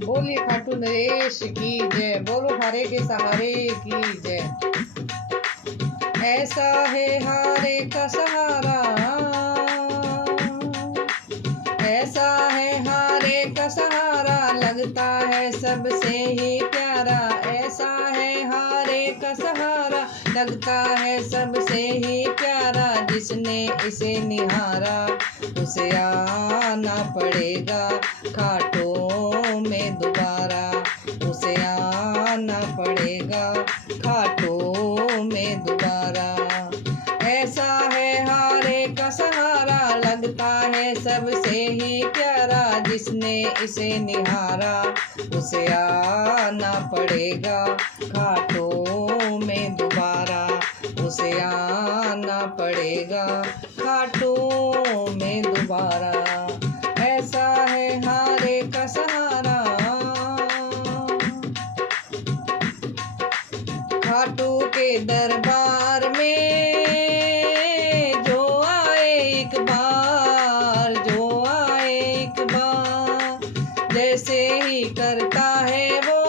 बोलिए खाटू नरेश की जय, बोलो हारे के सहारे की जय। ऐसा है हारे का सहारा, ऐसा है हारे का सहारा, लगता है सबसे ही प्यारा। ऐसा है हारे का सहारा, लगता है सबसे ही प्यारा। जिसने इसे निहारा उसे आना पड़ेगा खाटों में दोबारा, उसे आना पड़ेगा खाटों में दोबारा। ऐसा है हारे का सहारा, लगता है सबसे ही प्यारा। जिसने इसे निहारा उसे आना पड़ेगा खाटों में दोबारा, उसे आना पड़ेगा खाटों में दोबारा। ऐसा है हारे का सहारा। खाटू के दरबार में जो आए एक बार, जो आए एक बार, जैसे ही करता है वो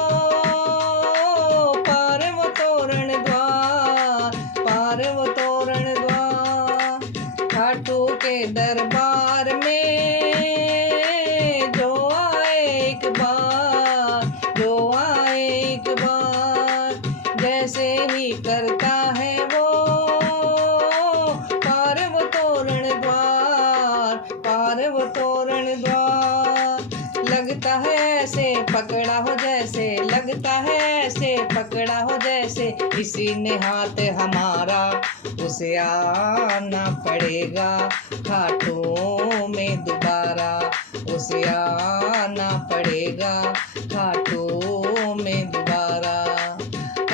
पार वो तोरण द्वार, पार वो तोरण द्वार। खाटू के दरबार में जो आए एक बार, जो आए एक बार, जैसे ही करता है वो पार वो तोरण द्वार, पार वो तोरण द्वार। लगता है ऐसे पकड़ा हो जैसे, लगता है ऐसे पकड़ा हो जैसे, किसी ने हाथ हमारा उसे आना पड़ेगा खाटों में दोबारा, उसे आना पड़ेगा खाटों में दोबारा।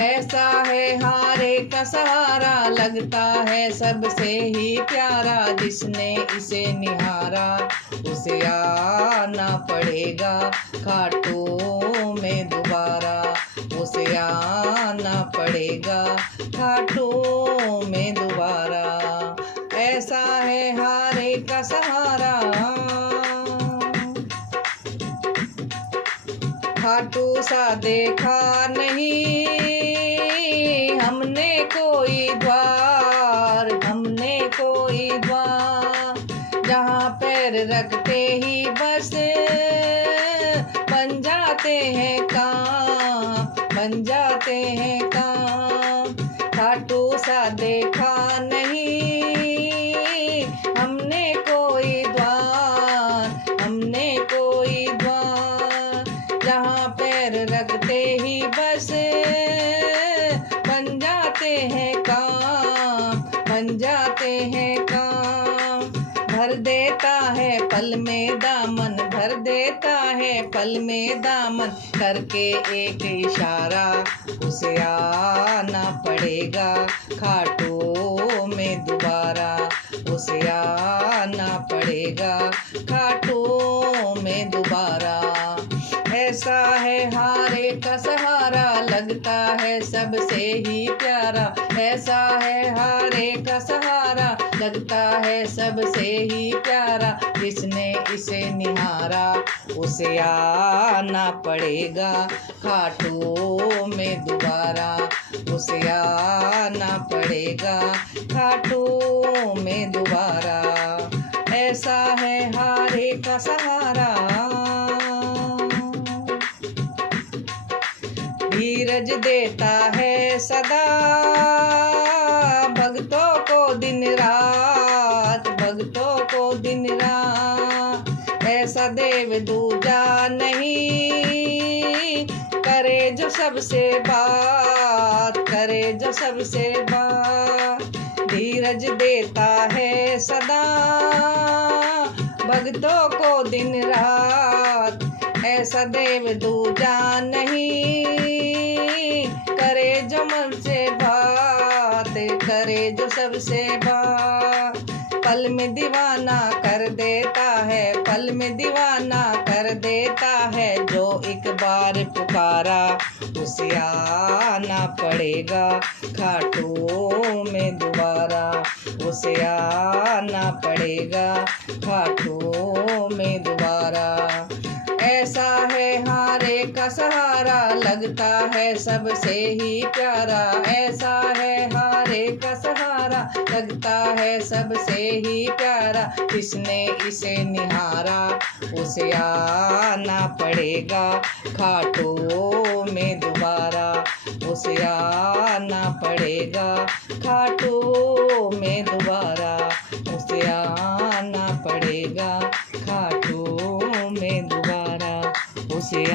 ऐसा है हारे का सहारा, लगता है सबसे ही प्यारा। जिसने इसे निहारा उसे आना पड़ेगा खाटों में दोबारा, उसे आना पड़ेगा खाटों में दोबारा। ऐसा है हारे का सहारा। खाटू सा देखा नहीं हमने कोई द्वार, हमने कोई द्वार, जहाँ पैर रखते ही बस बन जाते हैं काम, बन जाते हैं काम। खाटू सा देखा नहीं हमने कोई द्वार, हमने कोई द्वार, जहाँ पैर रखते ही बस बन जाते हैं काम, बन जाते हैं काम। भर देता है पल में दामन, भर देता है पल में दामन, करके एक इशारा उसे आना पड़ेगा खाटों में दोबारा, उसे आना पड़ेगा खाटों में दोबारा। ऐसा है हारे का सहारा, लगता है सबसे ही प्यारा। ऐसा है हारे का सहारा, लगता है सबसे ही प्यारा। जिसने इसे निहारा उसे आना पड़ेगा खाटों में दोबारा, उसे आना पड़ेगा खाटों में दोबारा। ऐसा है हारे का सहारा। धीरज देता है सदा भक्तों को दिन रात, भक्तों को दिन रात। ऐसा देव दूजा नहीं, करे जो सबसे बात, करे जो सबसे बात। धीरज देता है सदा भक्तों को दिन रात, ऐसा देव दूजा नहीं, करे जो मन से बात, करे जो सबसे बात। पल में दीवाना कर देता है, पल में दीवाना कर देता है। जो एक बार पुकारा उसे आना पड़ेगा खाटों में दोबारा, उसे आना पड़ेगा खाटों में दोबारा। ऐसा है हारे का सहारा, लगता है सबसे ही प्यारा। ऐसा है हारे का सहारा, लगता है सबसे ही प्यारा। जिसने इसे निहारा उसे आना पड़ेगा खाटू में दोबारा। उसे आना पड़ेगा खाटू में दोबारा। उसे आना पड़ेगा खाटू में दोबारा। उसे